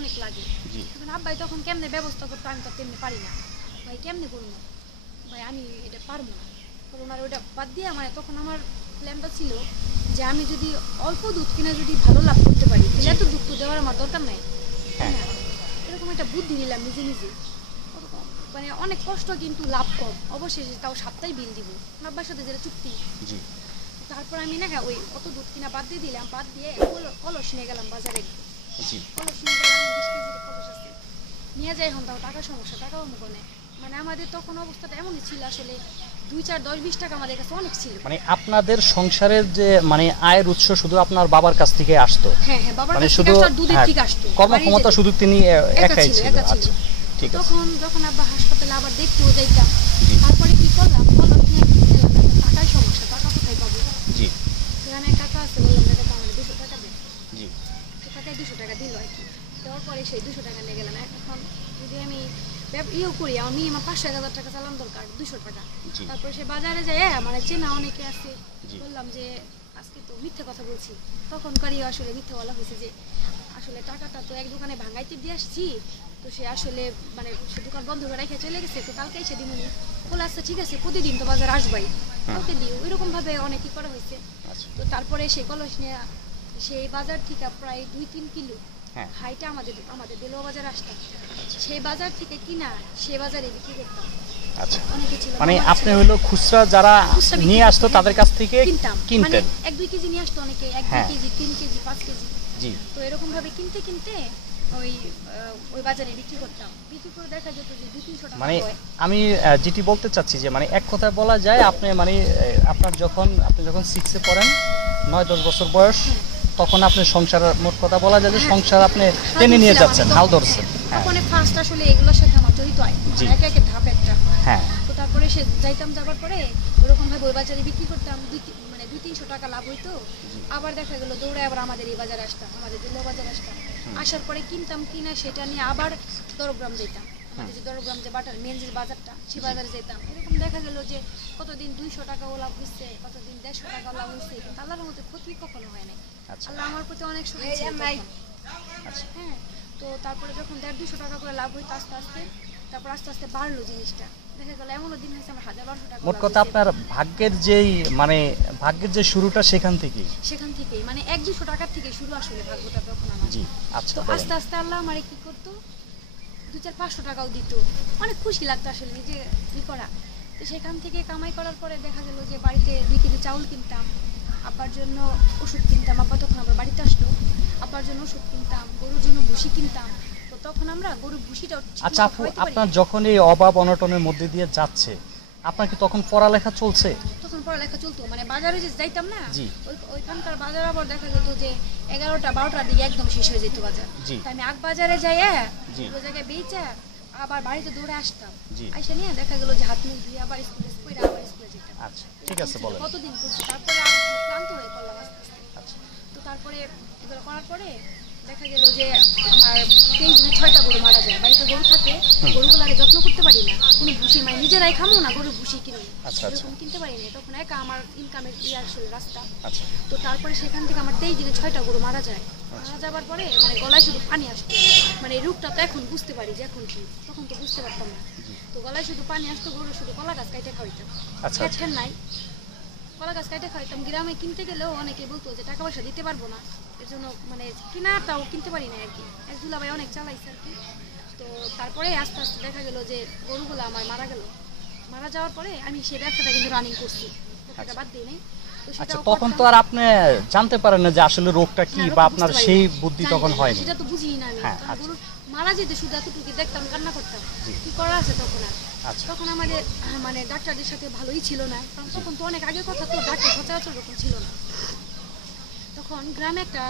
অনেক লাগে। তখন আব্বাই তখন কেমনে ব্যবস্থা করতো আমি তো তেমনি পারি না, ভাই কেমনে করবো, ভাই আমি এটা পারবো না। তখন আর ওইটা বাদ দিয়ে মানে তখন আমার প্ল্যানটা ছিল যে আমি যদি অল্প দুধ কিনে যদি ভালো লাভ করতে পারি তাহলে এত দুধ তো দেওয়ার আমার দরকার নাই, তাই না? এরকম একটা বুদ্ধি নিলাম নিজে নিজে, মানে অনেক কষ্ট কিন্তু লাভ কম, অবশেষে তাও সপ্তাহে বিল দিব আব্বার সাথে যেটা চুক্তি। তারপর আমি না ওই অত দুধ কিনা বাদ দিয়ে দিলাম, বাদ দিয়ে কলস নিয়ে গেলাম বাজারে, কলস নিয়ে গেলাম 20 কেজির কলস আছে নিয়ে যাই, এখন তাও টাকা সমস্যা, টাকাও মুখনে, মানে আমাদের তখন অবস্থাটা এমনই ছিল আসলে 2, 4, 10, 20 টাকা আমাদের কাছে অনেক ছিল। মানে আপনাদের সংসারের যে মানে আয়ের উৎস শুধু আপনার বাবার কাছ থেকে আসতো? হ্যাঁ হ্যাঁ, বাবার কাছ থেকে আসতো, দুধের থেকে আসতো, কর্মক্ষমতা শুধু তিনি একাই ছিল। আচ্ছা ঠিক আছে। তখন যখন আব্বা হাসপাতালে আবার দেখতেও যাইতাম, তারপরে কি করলাম, কলস নিয়ে গেলাম, টাকার সমস্যা, টাকা কোথায় পাবো? জি, গ্রামে কাকা আছে, বললাম দাদা আমার 200 টাকা দেন। জি, কাকায় 200 টাকা দিল আর কি, দেওয়ার পরে সেই 200 টাকা নিয়ে গেলাম। এখন যদি আমি ইয়েও করি, আমার মিনিমাম 500-1000 টাকা চালান দরকার, 200 টাকা। তারপরে সে বাজারে যায় মানে চেনা অনেকে আছে, বললাম যে আজকে তো মিথ্যে কথা বলছি, তখনকারই আসলে মিথ্যে বলা হয়েছে যে আসলে টাকাটা তো এক দোকানে ভাঙাইতে দিয়ে আসছি, তো সে আসলে মানে সে দোকান বন্ধ করে রেখে চলে গেছে, তো কালকে এসে দিমুনি। বলে আচ্ছা ঠিক আছে, প্রতিদিন তো বাজার আসবাই, ওকে দিও, ওইরকম ভাবে অনেকই করা হয়েছে। তো তারপরে সেই কলস নিয়ে সেই বাজার থেকে প্রায় 2-3 কিলো হাইটা আমাদের দেলোয়া বাজার আসতাম, সেই বাজার থেকে কিনা সে বাজারে বিক্রি করতাম। আচ্ছা, মানে আপনি হলো খুচরা যারা নিয়ে আসতো তাদের কাছ থেকে কিনতেন, মানে 1-2 কেজি নিয়ে আসতো অনেকে, 1-2 কেজি, 3 কেজি, 5 কেজি, জি, তো এরকম ভাবে কিনতে কিনতে ওই বাজারে বিক্রি করতাম, বিক্রি করে দেখা যেত যে 200-300 টাকা। মানে আমি যেটি বলতে চাচ্ছি যে মানে এক কথায় বলা যায় আপনি মানে আপনি যখন 6 এ পড়েন, 9-10 বছর বয়স, তখন আপনি সংসার, মোট কথা বলা যায় যে সংসার আপনি টেনে নিয়ে যাচ্ছেন, হাল ধরছেন। তখন ফার্স্ট আসলে এগুলোর সাথে আমার জড়িত হয়, এক এক ধাপ একটা। হ্যাঁ, তো তারপরে সে যাওয়ার পরে ওরকম ভাবে ওই বাজারে বিক্রি করতাম, 200-300 টাকা লাভ হইতো। আবার দেখা গেল দৌড়ে আবার আমাদের এই বাজারে আসতাম, আমাদের দিল্লো বাজার আসতাম, আসার পরে কিনতাম, কিনা সেটা নিয়ে আবার দরগ্রাম যেতাম, আমাদের যে দরগ্রাম যে বাটার মেন যে বাজারটা, সেই বাজারে যেতাম। এরকম দেখা গেল যে কতদিন 200 টাকাও লাভ হচ্ছে, কতদিন 150 টাকা লাভ হচ্ছে, আল্লাহর মধ্যে ক্ষতি কখনো হয় নাই। আল্লাহ আমার প্রতি অনেক সহায় ছিল। হ্যাঁ, তো তারপরে যখন 150-200 টাকা করে লাভ হইতো আস্তে আস্তে, তারপর আস্তে আস্তে বাড়লো জিনিসটা, দেখা গেল এমনও দিন হয়েছে আমার 1000-1200 টাকা। মোট কথা আপনার ভাগ্যের যে শুরুটা সেখান থেকেই মানে 1-200 টাকার থেকে শুরু আসলে ভাগ্যটা তখন আমার। জি, আচ্ছা। তো আস্তে আস্তে আল্লাহ আমারে কি করতো, 200-500 টাকাও দিত, অনেক খুশি লাগতো আসলে নিজে ই করা। তো সেখান থেকে কামাই করার পরে দেখা গেল যে বাড়িতে 2 কেজি চাউল কিনতাম, আব্বার জন্য ওষুধ কিনতাম, আব্বা তখন আবার বাড়িতে আসতো, আব্বার জন্য ওষুধ কিনতাম, গরুর জন্য ভুসি কিনতাম। তো তখন আমরা গরুর ভুসিটা। আচ্ছা আপু, আপনার যখন এই অভাব অনটনের মধ্যে দিয়ে যাচ্ছে, আপনার কি তখন পড়ালেখা চলছে? তখন পড়ালেখা চলতো, মানে বাজারে যে যাইতাম না, ওইখানকার বাজার আবার দেখা যেত যে 11টা-12টার দিকে একদম শেষ হয়ে যেত বাজার। তাই আমি আগ বাজারে যাই, ওই জায়গায় বেচা আবার বাড়িতে দৌড়ে আসতাম, আইসা নিয়ে দেখা গেল যে হাত মুখ ধুয়ে আবার স্কুলে যেতাম। আচ্ছা ঠিক আছে, বলেন। কতদিন করছি, তারপরে ক্লান্ত হয়ে পড়লাম আস্তে আস্তে। তো তারপরে এগুলো করার পরে দেখা গেল যে আমার 23 দিনে 6টা গরু মারা যায়, বাড়িতে গরু থাকে, গরুগুলাকে যত্ন করতে পারি না, কোনো ভুসি মানে নিজেরাই খামো না, গরু ভুসি কিনে এরকম কিনতে পারি না, তখন একা আমার ইনকামের আসলে রাস্তা। তো তারপরে সেখান থেকে আমার 23 দিনে 6টা গরু মারা যায়, মারা যাবার পরে মানে গলায় শুধু পানি আসতো, মানে এই রূপটা তো এখন বুঝতে পারি যে এখন কি, তখন তো বুঝতে পারতাম না। তো গলায় শুধু পানি আসতো, গরু শুধু কলা গাছ কাইটে খাওয়াইতাম, খেত নাই, কলা গাছ কাইটে খাওয়াইতাম। গ্রামে কিনতে গেলেও অনেকে বলতো যে টাকা পয়সা দিতে পারবো না, এর জন্য মানে কিনাটাও কিনতে পারি না আর কি, এক দুলাভাই অনেক চালাইছে আর কি। তো তারপরে আস্তে আস্তে দেখা গেল যে গরুগুলো আমার মারা যাওয়ার পরে আমি সেই ব্যবসাটা কিন্তু রানিং করছি, বাদ দিই নাই। আচ্ছা, তখন তো আর আপনি জানতে পারেন না যে আসলে রোগটা কি, বা আপনার সেই বুদ্ধি তখন হয়নি, সেটা তো বুঝি না আমি। গরু মারা যেতে শুধু এতটুকু দেখতাম, কান্না করতাম, কি করা আছে তখন আর। তখন আমাদের মানে ডাক্তারদের সাথে ভালোই ছিল না, কারণ তখন তো অনেক আগের কথা, তো ডাক্তার সচরাচর এরকম ছিল না। তখন গ্রামে একটা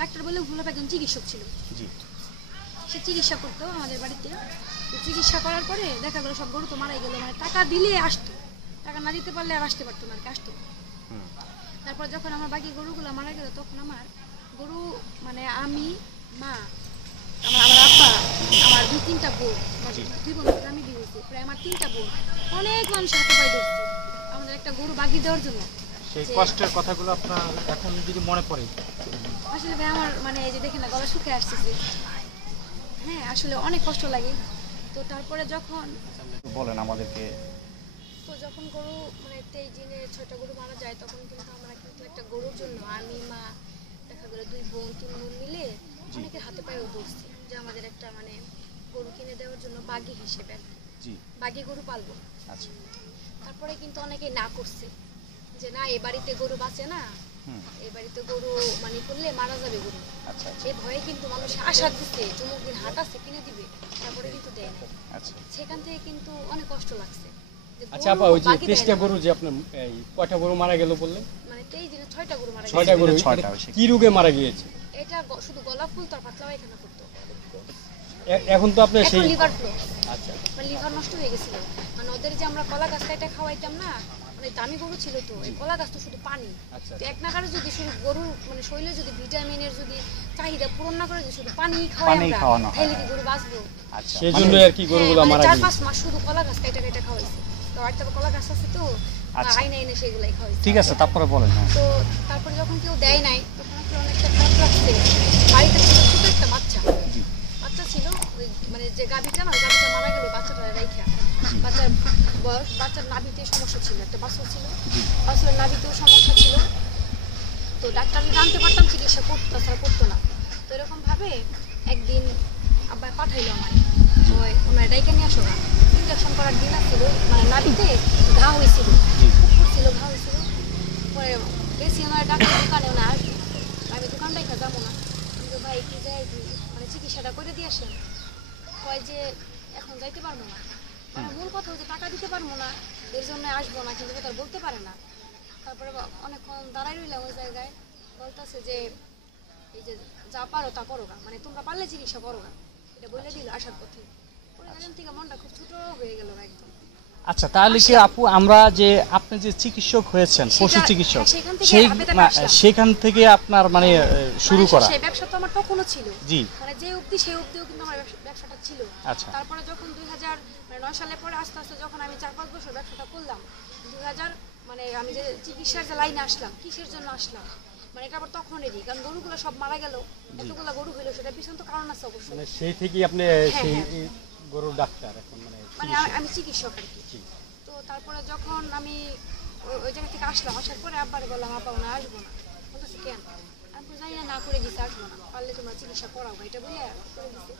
ডাক্তার বলে ভুল একজন চিকিৎসক ছিল, সে চিকিৎসা করতো আমাদের বাড়িতে। তো চিকিৎসা করার পরে দেখা গেলো সব গরু তো মারাই গেলো, মানে টাকা দিলে আসতো, টাকা না দিতে পারলে আর আসতে পারতো না, আসতো। তারপর যখন আমার বাকি গরুগুলো মারা গেল, তখন আমার গরু মানে আমি, মা, আমার আব্বা, আমার 2-3টা বোন, 2 বোন আমি বিয়ে হয়েছি, প্রায় আমার 3টা বোন, অনেক মানুষ হাতে পায়ে ধরছে আমাদের একটা গরু বাগি দেওয়ার জন্য। সেই কষ্টের কথাগুলো আপনার এখন যদি মনে পড়ে? আসলে ভাই আমার মানে এই যে দেখেন না, গলা শুকিয়ে আসতেছে, হ্যাঁ আসলে অনেক কষ্ট লাগে। তো তারপরে যখন বলেন আমাদেরকে। তো যখন গরু মানে 23 দিনে 6টা গরু মারা যায়, তখন কিন্তু আমরা কিন্তু একটা গরুর জন্য আমি মা দেখা গেলো 2 বোন 3 বোন মিলে অনেকের হাতে পায়েও ধরছি যে আমাদের একটা মানে গরু কিনে দেওয়ার জন্য বাগি হিসেবে আর কি। জি। বাগি গরু পালবো। আচ্ছা। তারপরে কিন্তু অনেকে না করছে যে না এ বাড়িতে গরু বাঁচে না, এই বাড়িতে গরু মানে করলে মারা যাবে গরু। আচ্ছা আচ্ছা এই ভয়ে কিন্তু মানুষ আশা দিচ্ছে চুমুক দিন হাট আছে কিনে দিবে, তারপরে কিন্তু দেয় না। আচ্ছা। সেখান থেকে কিন্তু অনেক কষ্ট লাগছে যে আচ্ছা গরু আপা, ওই যে বাকি দেয় 23টা না। গরু যে আপনার এই কয়টা গরু মারা গেল বললেন? মানে 23 দিনে 6টা গরু মারা 6টা গেছে। গরু। ছয়টা, এটা কি রোগে মারা গিয়েছে? এটা শুধু গলা ফুল তার পাতলা পায়খানা করতো, এখন তো আপনার এখন সেই লিভার ফ্লো আচ্ছা মানে লিভার নষ্ট হয়ে গেছিল। মানে ওদের যে আমরা কলা গাছ কাইটা খাওয়াইতাম না, মানে দামি গরু ছিল তো, এই কলা গাছ তো শুধু পানি। আচ্ছা তো এক নাগারে যদি শুধু গরুর মানে শরীরে যদি ভিটামিনের যদি চাহিদা পূরণ না করে যদি শুধু পানি খাওয়াই পানি আমরা, খাওয়ানো হয়। তাহলে কি গরু বাঁচবো? আচ্ছা। সেই জন্য আর কি গরুগুলো হ্যাঁ, মারা মানে গিয়েছে। 4-5 মাস শুধু কলা গাছ কাইটা কাইটা খাওয়াইছি। তো একটা কলা গাছ আছে তো, আচ্ছা। আইনে এনে সেগুলাই খাওয়াইছি। ঠিক আছে, তারপরে বলেন। হ্যাঁ। তো তারপরে যখন কেউ দেয় নাই তখন আসলে অনেকটা খারাপ লাগছে। বাড়িতে ছিল ছোট একটা বাচ্চা, বাচ্চা ছিল ওই মানে যে গাভীটা না, ওই গাভীটা মারা গেল বাচ্চাটা রাইখা। বাচ্চার বয়স, বাচ্চার নাভিতে সমস্যা ছিল, একটা বাচ্চা ছিল, বাচ্চার নাভিতেও সমস্যা ছিল। তো ডাক্তার জানতে পারতাম চিকিৎসা করতো, তাছাড়া করতো না। তো এরকম ভাবে একদিন আব্বা পাঠাইলো আমার, ওই ওনার ডাইকা নিয়ে আসো না, ইঞ্জেকশন করার দিন আসছিল, মানে নাভিতে ঘা হয়েছিল, ছিল ঘা হয়েছিল। পরে গেছি ওনার ডাক্তার দোকানে, ওনা আসবে, আমি দোকান দেখা যাবো না, আমি তো ভাই কি যাই মানে চিকিৎসাটা করে দিয়ে আসেন। কয় যে এখন যাইতে পারবো না, মানে মূল কথা হচ্ছে টাকা দিতে পারবো না, এর জন্য আসবো না, কিন্তু তার বলতে পারে না। তারপরে অনেকক্ষণ দাঁড়াই রইলাম ওই জায়গায়, বলতেছে যে এই যে যা পারো তা করো গা, মানে তোমরা পারলে চিকিৎসা করো গা, এটা বলে দিল আসার পথে। পরে জানেন থেকে মনটা খুব ছোট হয়ে গেল একদম। আচ্ছা, তাহলে কি আপু আমরা যে আপনি যে চিকিৎসক হয়েছেন, পশু সেটা- চিকিৎসক, হ্যাঁ, সেখান থেকে সেই হাবেদার ব্যবসা। সেখান থেকে আপনার মানে শুরু মানে করা। সেই ব্যবসা তো আমার তখনও ছিল, জি। মানে যে অবধি সেই অবধিও কিন্তু আমার ব্যবসাটা ছিল। আচ্ছা। তারপরে যখন 2009 সালে পরে আস্তে আস্তে যখন আমি 4-5 বছর ব্যবসাটা করলাম, 2000 মানে আমি যে চিকিৎসার যে লাইনে আসলাম, কিসের জন্য আসলাম, মানে এটা আবার তখনেরই, কারণ গরুগুলো সব মারা গেল, এতগুলো গরু হইলো, সেটা পিছন তো কারণ আছে অবশ্যই। মানে সেই থেকেই আপনি সেই হ্যাঁ। গরুর ডাক্তার এখন মানে মানে আমি চিকিৎসক আর কি। তো তারপরে যখন আমি ওই জায়গা থেকে আসলাম, আসার পরে আব্বারে বললাম আব্বা না আসবো না, বলতেছে কেন? আমি তো জানি না করে দিতে আসবো না, পারলে তোমরা চিকিৎসা করাও, এটা বলে করে দিছে।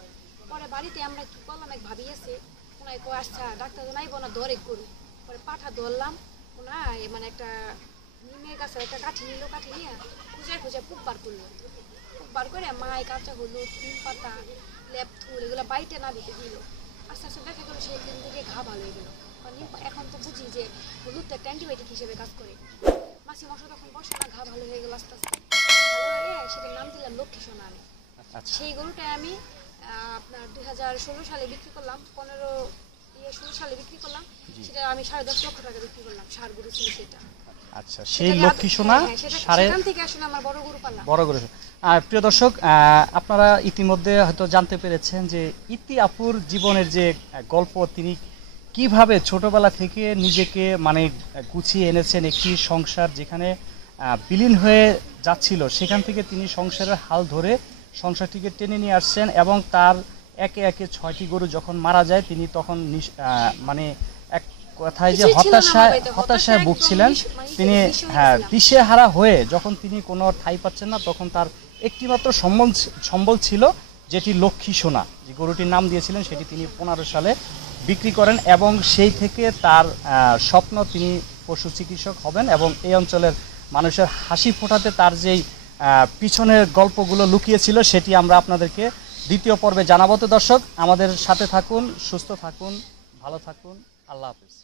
পরে বাড়িতে আমরা কি করলাম, এক ভাবি আছে, ওনায় কো আচ্ছা ডাক্তার তো নাইবো না, ধরে করি। পরে পাঠা ধরলাম, ওনা মানে একটা নিমের গাছের একটা কাঠি নিল, কাঠি নিয়ে খুঁজে খুঁজে পুক বার করলো, পুক বার করে মায় কাঁচা হলুদ, নিম পাতা, লেপ থুল এগুলো বাইটে না দিতে দিল। আস্তে আস্তে দেখা গেলো সেদিন থেকে ঘা ভালো হয়ে গেলো। এখন তো বুঝি যে হলুদটা একটা অ্যান্টিবায়োটিক হিসেবে কাজ করে। মাসি মশা তখন বসে না, ঘা ভালো হয়ে গেল আস্তে আস্তে, ভালো হয়ে সেটার নাম দিলাম লক্ষ্মী সোনা। আমি সেই গরুটাই আমি আপনার 2016 সালে বিক্রি করলাম, 16 সালে বিক্রি করলাম, সেটা আমি 10.5 লক্ষ টাকা বিক্রি করলাম, ষাঁড় গরু ছিল সেটা। আচ্ছা, সেই লক্ষ্মী সোনা সাড়ে সেখান থেকে আসলে আমার বড় গরু পালা। বড় গরু। আর প্রিয় দর্শক, আপনারা ইতিমধ্যে হয়তো জানতে পেরেছেন যে ইতি আপুর জীবনের যে গল্প, তিনি কিভাবে ছোটবেলা থেকে নিজেকে মানে গুছিয়ে এনেছেন একটি সংসার যেখানে বিলীন হয়ে যাচ্ছিল, সেখান থেকে তিনি সংসারের হাল ধরে সংসারটিকে টেনে নিয়ে আসছেন, এবং তার একে একে 6টি গরু যখন মারা যায় তিনি তখন মানে এক কথায় যে হতাশায় ভুগছিলেন তিনি। হ্যাঁ, দিশেহারা হয়ে যখন তিনি কোনো ঠাঁই পাচ্ছেন না, তখন তার একটিমাত্র সম্বল ছিল, যেটি লক্ষ্মী সোনা, যে গরুটির নাম দিয়েছিলেন, সেটি তিনি 15 সালে বিক্রি করেন, এবং সেই থেকে তার স্বপ্ন তিনি পশু চিকিৎসক হবেন, এবং এই অঞ্চলের মানুষের হাসি ফোটাতে তার যেই পিছনের গল্পগুলো লুকিয়েছিল, সেটি আমরা আপনাদেরকে দ্বিতীয় পর্বে জানাবো। তো দর্শক, আমাদের সাথে থাকুন, সুস্থ থাকুন, ভালো থাকুন, আল্লাহ হাফেজ।